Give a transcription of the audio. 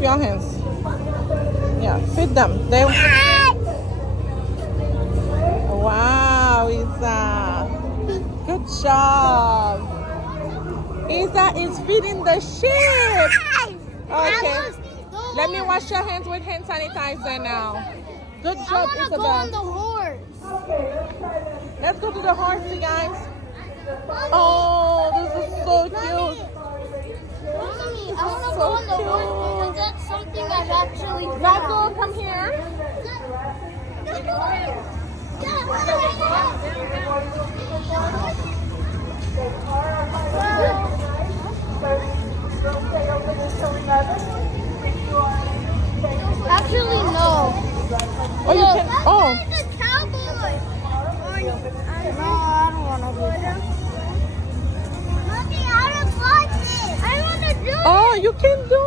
Your hands. Yeah, feed them. They. Wow, Isa. Good job. Isa is feeding the sheep. Okay. Let me wash your hands with hand sanitizer now. Good job, I want to go on the horse. Let's go to the horse, you guys. Oh, this is so cute. Mommy, I want to go on the horse because that's something I've actually found. Razzle, come here. Actually, no. Oh, you can. Oh. The cowboy. No, I don't want to do that. Mommy, I don't want this. I want to do Oh, you can do